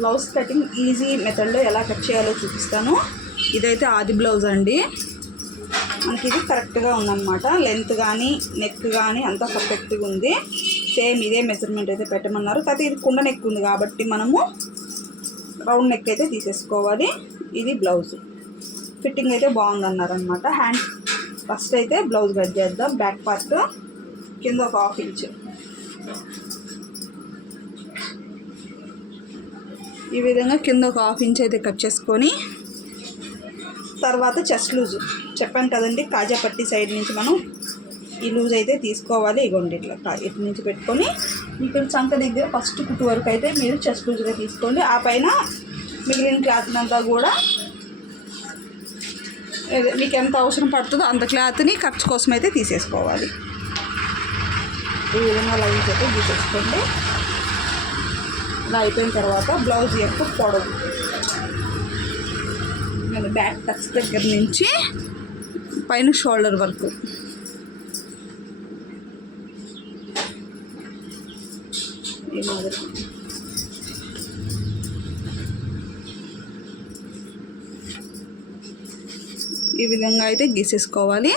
Blouse cutting easy మెథడ్లో ఎలా cut చేయాలో చూపిస్తాను. ఇదైతే ఆది బ్లౌజ్ అండి. మనకి ఇది కరెక్ట్గా ఉందన్నమాట. లెంత్ కానీ నెక్ కానీ అంతా పర్ఫెక్ట్గా ఉంది. సేమ్ ఇదే మెజర్మెంట్ అయితే పెట్టమన్నారు. కాకపోతే ఇది కుండ నెక్ ఉంది కాబట్టి మనము రౌండ్ నెక్ అయితే తీసేసుకోవాలి. ఇది బ్లౌజ్ ఫిట్టింగ్ అయితే బాగుందన్నారు అనమాట. హ్యాండ్ ఫస్ట్ అయితే బ్లౌజ్ కట్ చేద్దాం. బ్యాక్ పార్ట్ కింద ఒక 1/2 ఇంచ్ ఈ విధంగా కింద ఒక 1/2 ఇంచ్ అయితే కట్ చేసుకొని, తర్వాత చెస్ట్ లూజ్ చెప్పాను కదండి, కాజాపట్టి సైడ్ నుంచి మనం ఈ లూజ్ అయితే తీసుకోవాలి. ఇగోండి ఇట్లా ఇటు నుంచి పెట్టుకొని ఇక్కడ చంక దగ్గర ఫస్ట్ కుట్టు వరకు అయితే మీరు చెస్ట్ లూజ్గా తీసుకోండి. ఆ పైన మిగిలిన క్లాత్ అంతా కూడా మీకు ఎంత అవసరం పడుతుందో అంత క్లాత్ని ఖర్చు కోసం అయితే తీసేసుకోవాలి. ఈ విధంగా లైన్స్ అయితే తీసేసుకోండి. ఇలా అయిపోయిన తర్వాత బ్లౌజ్ యొక్క పొడవు బ్యాక్ టక్స్ దగ్గర నుంచి పైన షోల్డర్ వరకు ఈ మాదిరి ఈ విధంగా అయితే గీసేసుకోవాలి.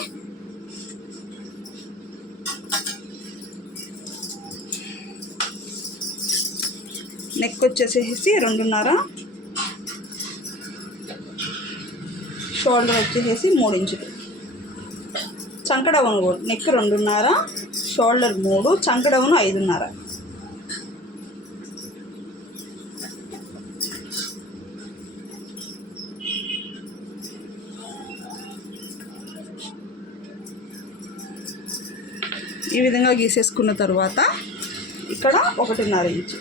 నెక్ వచ్చేసేసి 2.5, షోల్డర్ వచ్చేసేసి 3 ఇంచులు, చంకడవను కూడా నెక్ 2.5, షోల్డర్ 3, చంకడవను 5.5. ఈ విధంగా గీసేసుకున్న తర్వాత ఇక్కడ 1.5 ఇంచు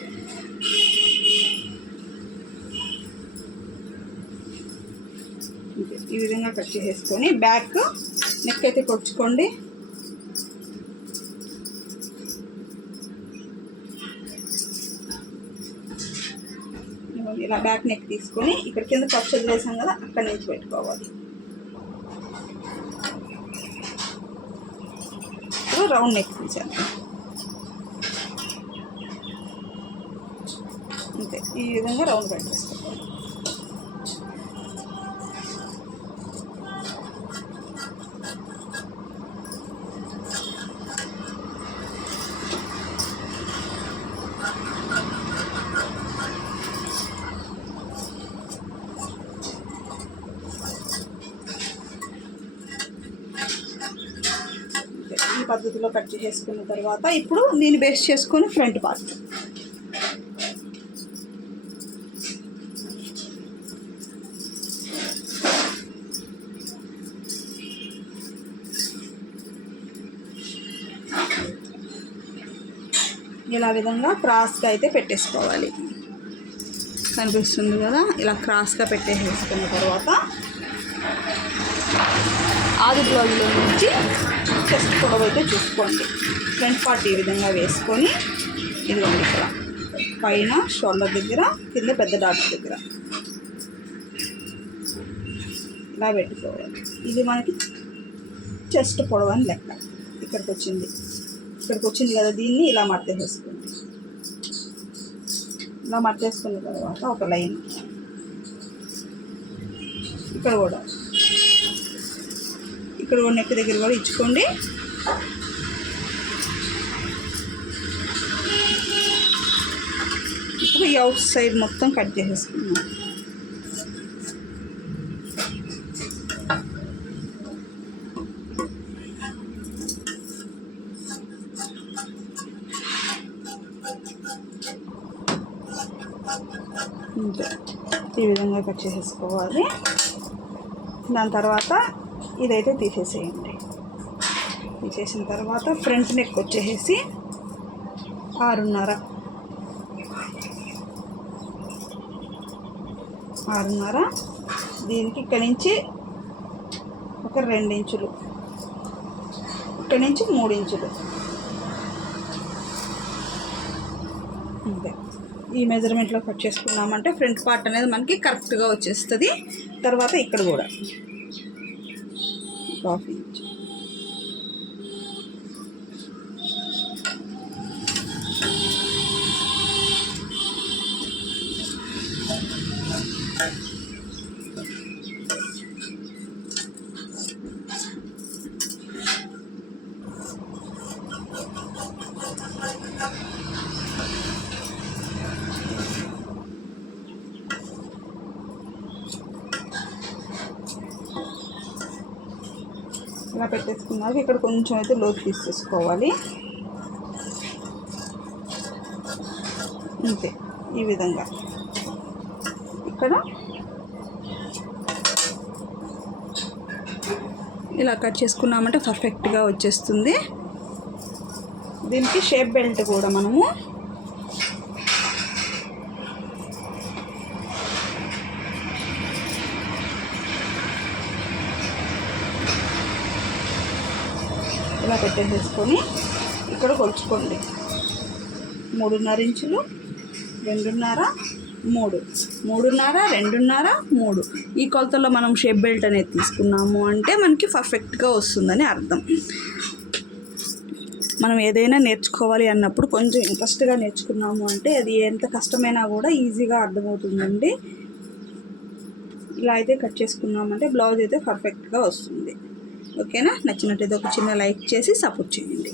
ఈ విధంగా కట్ చేసేసుకొని బ్యాక్ నెక్ అయితే కొట్టుకోండి. ఇలా బ్యాక్ నెక్ తీసుకొని ఇక్కడ కింద ఖర్చు వదిలేసాం కదా, అక్కడి నుంచి పెట్టుకోవాలి. రౌండ్ నెక్ తీసాను అంతే. ఈ విధంగా రౌండ్ పెట్టేసుకోవాలి. ఈ పద్ధతిలో కట్ చేసుకున్న తర్వాత ఇప్పుడు దీన్ని బేస్ చేసుకొని ఫ్రంట్ పార్ట్ ఇలా విధంగా క్రాస్గా అయితే పెట్టేసుకోవాలి. కనిపిస్తుంది కదా, ఇలా క్రాస్గా పెట్టేసుకున్న తర్వాత ఆది బ్లౌజ్లో నుంచి చెస్ట్ పొడవు అయితే చూసుకోండి. ఫ్రంట్ పార్ట్ ఈ విధంగా వేసుకొని ఇదిగోండి ఇక్కడ పైన షోల్డర్ దగ్గర, కింద పెద్ద డాట్ దగ్గర ఇలా పెట్టుకోవాలి. ఇది మనకి చెస్ట్ పొడవు అని లెక్క. ఇక్కడికి వచ్చింది కదా, దీన్ని ఇలా మడతేసుకోండి. ఇలా మడతేసుకున్న తర్వాత ఒక లైన్ ఇక్కడ కూడా నెక్ దగ్గర కూడా ఇచ్చుకోండి. ఇప్పుడు ఈ అవుట్ సైడ్ మొత్తం కట్ చేసేసుకున్నాం. ఈ విధంగా కట్ చేసేసుకోవాలి. దాని తర్వాత ఇదైతే తీసేసేయండి. తీసేసిన తర్వాత ఫ్రంట్ నెక్ వచ్చేసి 6.5 దీనికి ఇక్కడి నుంచి ఒక 2 ఇంచులు, ఇక్కడి నుంచి 3 ఇంచులు అంతే. ఈ మెజర్మెంట్లో కట్ చేసుకున్నామంటే ఫ్రంట్ పార్ట్ అనేది మనకి కరెక్ట్గా వచ్చేస్తుంది. తర్వాత ఇక్కడ కూడా 1/2 ఇంచ్ ఇలా పెట్టేసుకున్నాక ఇక్కడ కొంచెం అయితే లోతు తీసేసుకోవాలి. అంతే, ఈ విధంగా ఇక్కడ ఇలా కట్ చేసుకున్నామంటే పర్ఫెక్ట్గా వచ్చేస్తుంది. దీనికి షేప్ బెల్ట్ కూడా మనము ఇలా పెట్టేసేసుకొని ఇక్కడ కొలుచుకోండి. 3.5 ఇంచులు, 2.5, 3, 3.5, 2.5, 3 ఈ కొలతల్లో మనం షేప్ బెల్ట్ అనేది తీసుకున్నాము అంటే మనకి పర్ఫెక్ట్గా వస్తుందని అర్థం. మనం ఏదైనా నేర్చుకోవాలి అన్నప్పుడు కొంచెం ఇంట్రెస్ట్గా నేర్చుకున్నాము అంటే అది ఎంత కష్టమైనా కూడా ఈజీగా అర్థమవుతుందండి. ఇలా అయితే కట్ చేసుకున్నామంటే బ్లౌజ్ అయితే పర్ఫెక్ట్గా వస్తుంది. ఓకేనా? నచ్చినట్టయితే ఒక చిన్న లైక్ చేసి సపోర్ట్ చేయండి.